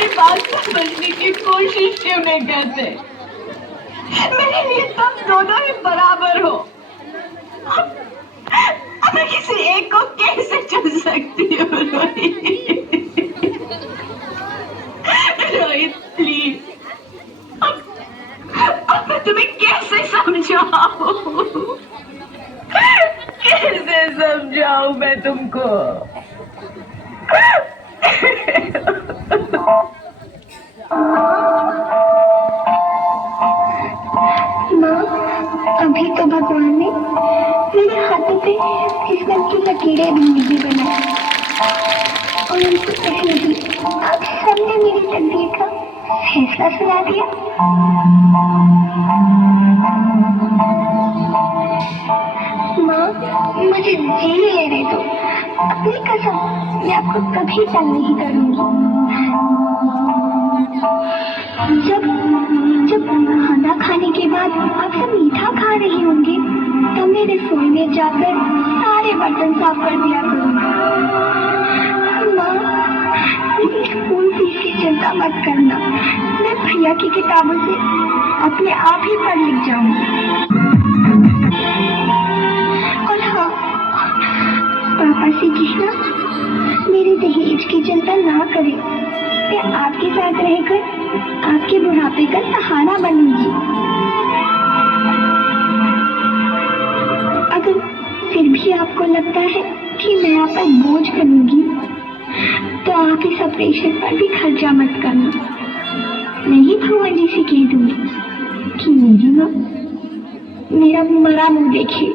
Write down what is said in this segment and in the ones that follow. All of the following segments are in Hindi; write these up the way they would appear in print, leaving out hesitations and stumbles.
मेरी बात समझने की कोशिश क्यों नहीं करते? मेरे लिए तुम दोनों ही बराबर हो। अब मैं किसी एक को कैसे चुन सकती हूँ रोहित? रोहित प्लीज, अब मैं तुम्हें कैसे समझाऊं? कैसे समझाऊं मैं तुमको? माँ, अभी तो भगवान ने मेरे हाथों पे किस्मत की लकीरें ढूंढी बनाई और उनको पहले ही आप सबने मेरी तकदीर का फैसला सुना दिया। माँ, मुझे जी लेने दो। अपनी कसम, मैं आपको कभी तंग नहीं करूंगी। जब जब खाना खाने के बाद आप सब मीठा खा रही होंगी तब मैं रसोई में जाकर सारे बर्तन साफ कर दिया करूंगी। माँ, स्कूल फीस की चिंता मत करना, मैं भैया की किताबों से अपने आप ही पढ़ लिख जाऊंगी। और हाँ, पापा से कहना मेरे दहेज की चिंता ना करें। मैं आपके साथ रहकर आपके बुढ़ापे का सहारा बनूंगी। अगर फिर भी आपको लगता है कि मैं आप पर बोझ बनूंगी तो आप इस ऑपरेशन पर भी खर्चा मत करना। मैं ही भगवान जी से कह दूंगी कि मेरी माँ मेरा मरा मुंह देखे।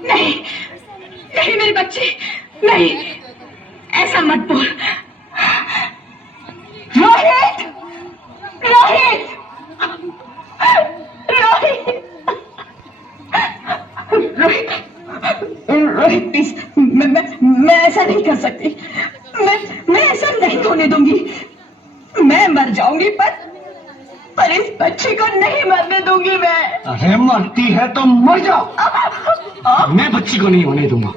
नहीं नहीं मेरे बच्चे, नहीं, ऐसा मत बोल। रोहित, रोहित, रोहित, रोहित, रोहित प्लीज, मैं ऐसा नहीं कर सकती। मैं ऐसा नहीं होने दूंगी। मैं मर जाऊंगी पर इस बच्चे को नहीं मरने दूंगी मैं। अरे मरती है तो मर जाओ, मैं बच्ची को नहीं होने दूंगा।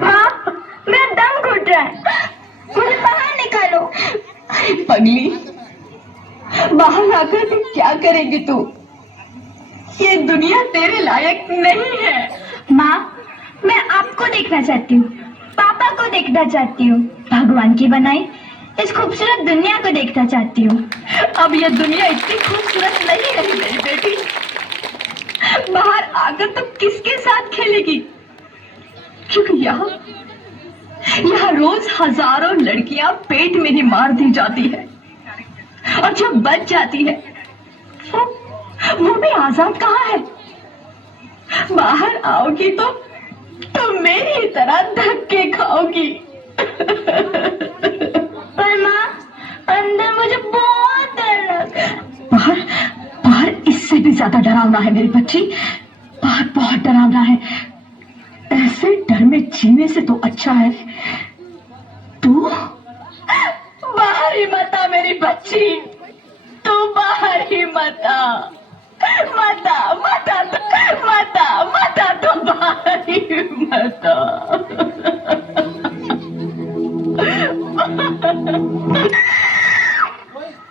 हाँ, मेरा दम घुट रहा है, मुझे बाहर निकालो। अरे पगली, बाहर आकर भी क्या करेगी तू? ये दुनिया तेरे लायक नहीं है। माँ, मैं आपको देखना चाहती हूँ, पापा को देखना चाहती हूँ, भगवान की बनाई इस खूबसूरत दुनिया को देखना चाहती हूँ। अब ये दुनिया इतनी खूबसूरत नहीं रही मेरी बेटी। बाहर आकर तो किसके साथ खेलेगी? क्योंकि यहाँ रोज हजारों लड़कियां पेट में ही मार दी जाती है और जब बच जाती है वो भी आजाद कहाँ है? बाहर आओगी तो मेरी तरह धक्के खाओगी। पर माँ, अंदर मुझे बहुत डर लग रहा है। बाहर इससे भी ज्यादा डरावना है मेरी बच्ची। बाहर बहुत डरावना है। ऐसे डर में जीने से तो अच्छा है तू बाहर ही मत आ मेरी बच्ची। तू बाहर ही मत आ, मत आ, मत आ, मत आ, मत आ, तू बाहर ही मत आ।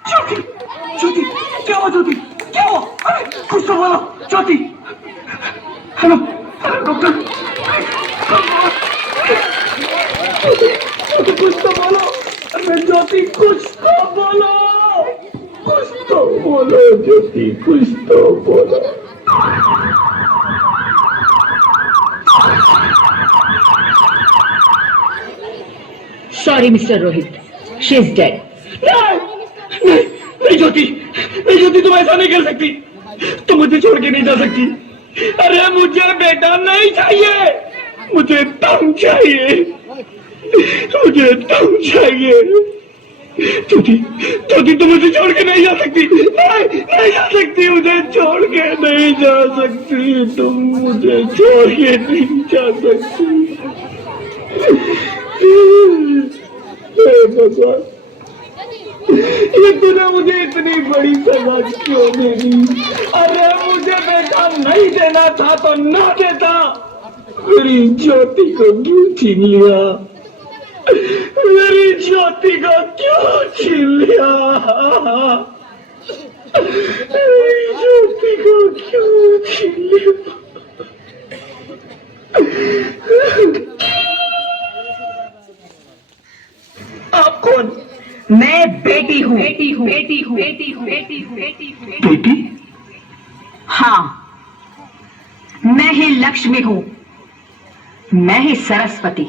ज्योति, ज्योति, क्या हुआ ज्योति? क्या हुआ? अरे कुछ तो बोलो ज्योति। हेलो, हेलो डॉक्टर, कुछ तो बोलो। अरे ज्योति, कुछ तो बोलो, कुछ तो बोलो ज्योति, कुछ तो बोलो। Sorry, Mr. Rohit. She is dead. नहीं ज्योति, नहीं ज्योति, तुम ऐसा नहीं कर सकती। तुम मुझे छोड़ के नहीं जा सकती। अरे मुझे बेटा नहीं चाहिए, मुझे तुम चाहिए, मुझे तुम चाहिए। ज्योति, ज्योति, तुम मुझे छोड़ के नहीं जा सकती। नहीं जा सकती, मुझे छोड़ के नहीं जा सकती। तुम मुझे छोड़ के नहीं जा सकती। हे भगवान, ये तूने मुझे इतनी बड़ी सजा क्यों दे दी? अरे मुझे बेटा नहीं देना था तो ना देता। मेरी ज्योति को क्यों छीन लिया? मेरी ज्योति को क्यों छीन लिया? मेरी ज्योति को क्यों छीन लिया? आप कौन? मैं बेटी हूँ। बेटी? हाँ, मैं ही लक्ष्मी हूँ, मैं ही सरस्वती,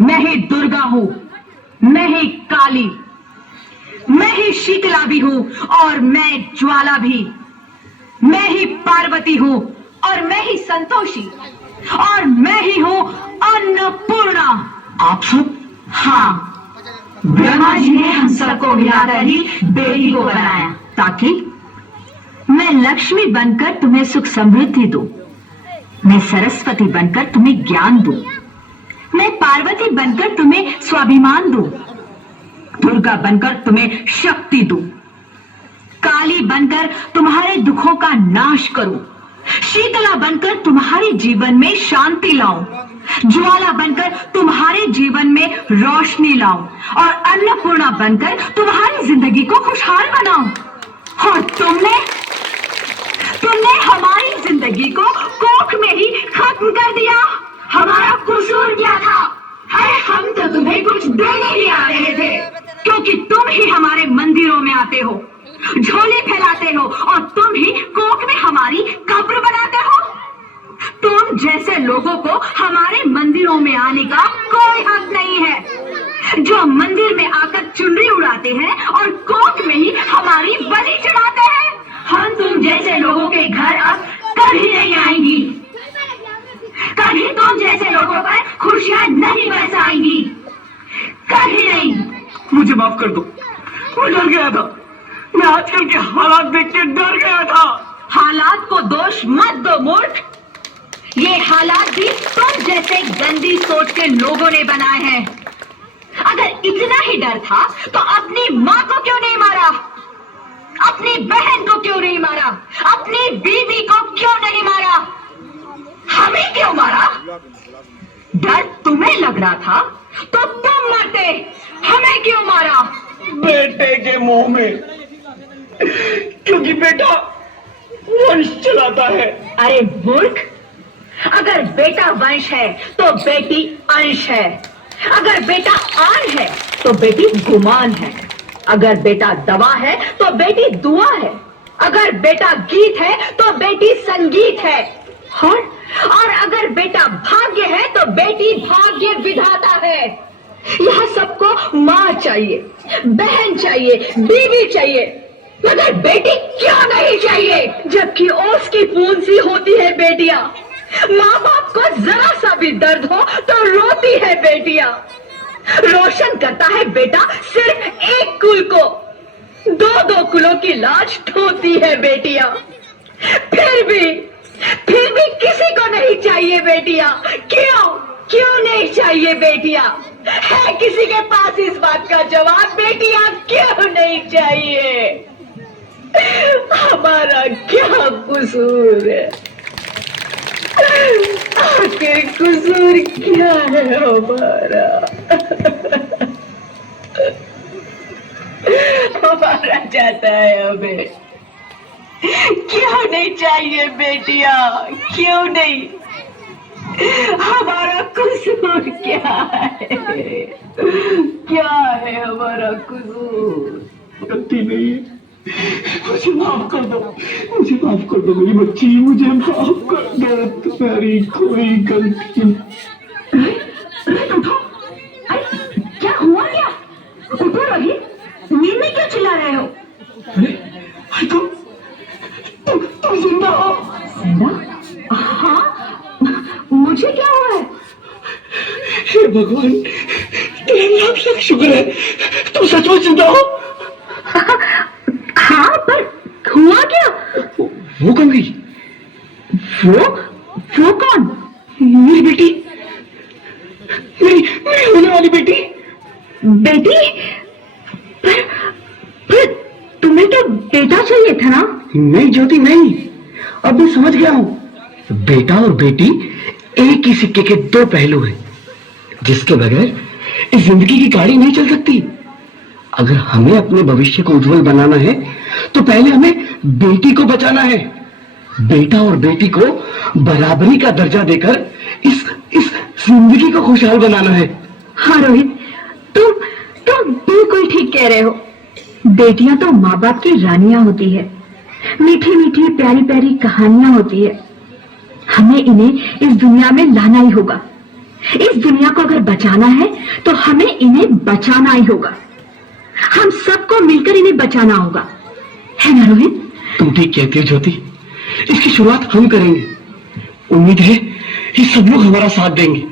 मैं ही दुर्गा हूँ, मैं ही काली, मैं ही शीतला भी हूँ और मैं ज्वाला भी, मैं ही पार्वती हूँ और मैं ही संतोषी और मैं ही हूँ अन्नपूर्णा। आप सब? हाँ, ब्रह्मा जी ने हम सबको मिलाकर ही बेटी को बनाया ताकि मैं लक्ष्मी बनकर तुम्हें सुख समृद्धि दूं, मैं सरस्वती बनकर तुम्हें ज्ञान दूं, मैं पार्वती बनकर तुम्हें स्वाभिमान दूं, दुर्गा बनकर तुम्हें शक्ति दूं, काली बनकर तुम्हारे दुखों का नाश करूं, शीतला बनकर तुम्हारे जीवन में शांति लाऊं, ज्वाला बनकर तुम्हारे जीवन में रोशनी लाऊं और अन्नपूर्णा बनकर तुम्हारी जिंदगी को खुशहाल बनाऊं। और तुमने हमारी जिंदगी को कोख में ही खत्म कर दिया। हमारा कसूर क्या था? अरे हम तो तुम्हें कुछ देने ही आ रहे थे, क्योंकि तुम ही हमारे मंदिरों में आते हो, झोली फैलाते हो और तुम ही कोख में हमारी कब्र बनाते हो। तुम जैसे लोगों को हमारे मंदिरों में आने का कोई हक नहीं है, जो मंदिर में आकर चुनरी उड़ाते हैं और कोख में ही हमारी बलि चढ़ाते हैं। हम तुम जैसे लोगों के घर अब कभी नहीं आएंगी, कभी तुम जैसे लोगों पर खुशियां नहीं बरसाएंगी, कभी नहीं। मुझे माफ कर दो, मैं डर गया था। मैं आजकल के हालात देख के डर गया था। हालात को दोष मत दो मूर्ख, ये हालात भी तुम जैसे गंदी सोच के लोगों ने बनाए हैं। अगर इतना ही डर था तो अपनी माँ को क्यों नहीं मारा, अपनी बहन को क्यों नहीं मारा, अपनी बीवी को क्यों नहीं मारा, हमें क्यों मारा? डर तुम्हें लग रहा था तो तुम मरते, हमें क्यों मारा? बेटे के मुंह में, क्योंकि बेटा वंश चलाता है। अरे मूर्ख, अगर बेटा वंश है तो बेटी अंश है, अगर बेटा आन है तो बेटी गुमान है, अगर बेटा दवा है तो बेटी दुआ है, अगर बेटा गीत है तो बेटी संगीत है, और अगर बेटा भाग्य है तो बेटी भाग्य विधाता है। यह सबको माँ चाहिए, बहन चाहिए, बीवी चाहिए, मगर बेटी क्यों नहीं चाहिए? जबकि ओस की बूंद सी होती है बेटियां, माँ बाप को जरा सा भी दर्द हो तो रोती है बेटियां। रोशन करता है बेटा सिर्फ एक कुल को, दो दो कुलों की लाज ढोती है बेटियां। फिर भी किसी को नहीं चाहिए बेटियां। क्यों नहीं चाहिए बेटियां? है किसी के पास इस बात का जवाब? बेटियां क्यों नहीं चाहिए? हमारा क्या कसूर है? आखिर कसूर क्या है हमारा? हमारा जाता है हमें। क्यों नहीं चाहिए बेटियां? क्यों नहीं? हमारा कसूर क्या है? क्या है हमारा कसूर? गलती नहीं है, मुझे माफ कर दो, मुझे माफ कर दो मेरी बच्ची, मुझे माफ कर दो, तुम्हारी कोई गलती। क्या हुआ? क्या उठो रवि, नींद में क्यों चिल्ला रहे हो? तुम जिंदा हो? जिंदा? हाँ, मुझे क्या हुआ है? हे भगवान, तेरा लाख लाख शुक्र है, तुम सचमुच जिंदा हो। हाँ, पर हुआ क्या? वो कौन गई? वो कौन? मेरी बेटी, मेरी होने वाली बेटी। बेटी? पर नहीं ज्योति नहीं, अब मैं समझ गया हूं। बेटा और बेटी एक ही सिक्के के दो पहलू हैं, जिसके बगैर इस जिंदगी की गाड़ी नहीं चल सकती। अगर हमें अपने भविष्य को उज्जवल बनाना है तो पहले हमें बेटी को बचाना है। बेटा और बेटी को बराबरी का दर्जा देकर इस जिंदगी को खुशहाल बनाना है। हाँ रोहित, तुम बिल्कुल ठीक कह रहे हो। बेटियां तो माँ बाप की रानियां होती है, मीठी मीठी प्यारी प्यारी कहानियां होती है। हमें इन्हें इस दुनिया में लाना ही होगा। इस दुनिया को अगर बचाना है तो हमें इन्हें बचाना ही होगा। हम सबको मिलकर इन्हें बचाना होगा, है ना रोहित? तुम ठीक कहती हो ज्योति, इसकी शुरुआत हम करेंगे। उम्मीद है ये सब लोग हमारा साथ देंगे।